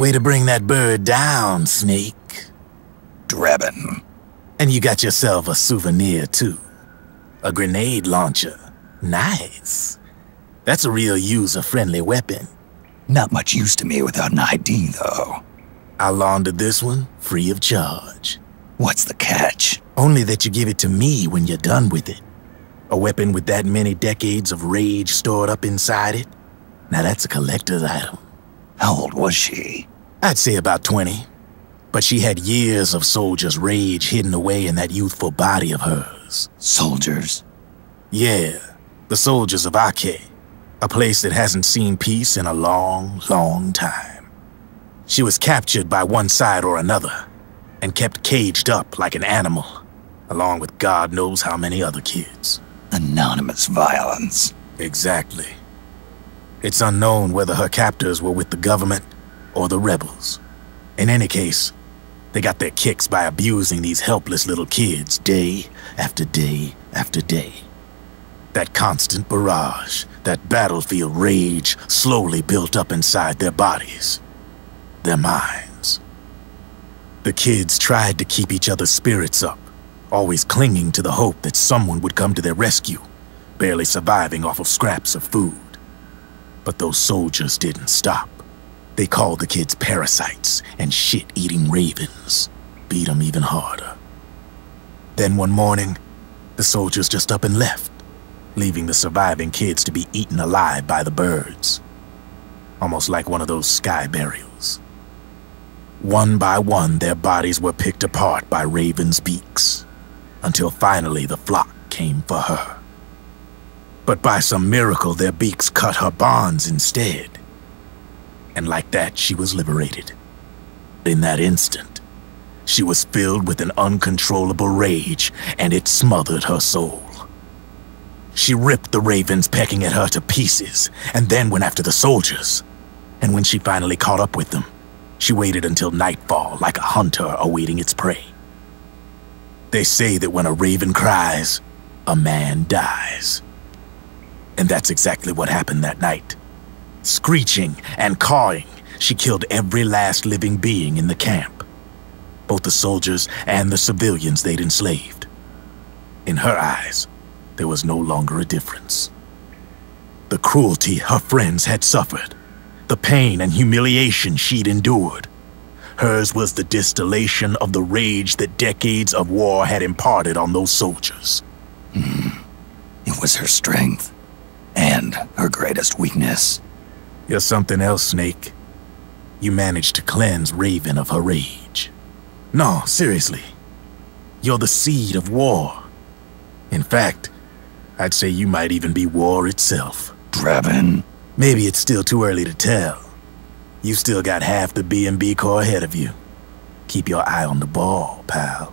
Way to bring that bird down, Snake. Drebin. And you got yourself a souvenir, too. A grenade launcher. Nice. That's a real user-friendly weapon. Not much use to me without an ID, though. I'll launder this one free of charge. What's the catch? Only that you give it to me when you're done with it. A weapon with that many decades of rage stored up inside it? Now that's a collector's item. How old was she? I'd say about 20. But she had years of soldiers' rage hidden away in that youthful body of hers. Soldiers? Yeah, the soldiers of Ake. A place that hasn't seen peace in a long, long time. She was captured by one side or another, and kept caged up like an animal, along with God knows how many other kids. Anonymous violence. Exactly. It's unknown whether her captors were with the government or the rebels. In any case, they got their kicks by abusing these helpless little kids day after day after day. That constant barrage, that battlefield rage slowly built up inside their bodies, their minds. The kids tried to keep each other's spirits up, always clinging to the hope that someone would come to their rescue, barely surviving off of scraps of food. But those soldiers didn't stop. They called the kids parasites and shit-eating ravens, beat them even harder. Then one morning, the soldiers just up and left, leaving the surviving kids to be eaten alive by the birds. Almost like one of those sky burials. One by one, their bodies were picked apart by ravens' beaks, until finally the flock came for her. But by some miracle, their beaks cut her bonds instead. And like that, she was liberated. In that instant, she was filled with an uncontrollable rage, and it smothered her soul. She ripped the ravens pecking at her to pieces, and then went after the soldiers. And when she finally caught up with them, she waited until nightfall like a hunter awaiting its prey. They say that when a raven cries, a man dies. And that's exactly what happened that night. Screeching and cawing, she killed every last living being in the camp. Both the soldiers and the civilians they'd enslaved. In her eyes, there was no longer a difference. The cruelty her friends had suffered, the pain and humiliation she'd endured. Hers was the distillation of the rage that decades of war had imparted on those soldiers. It was her strength, and her greatest weakness. You're something else, Snake. You managed to cleanse Raven of her rage. No, seriously. You're the seed of war. In fact, I'd say you might even be war itself. Drebin. Maybe it's still too early to tell. You still got half the B&B Corps ahead of you. Keep your eye on the ball, pal.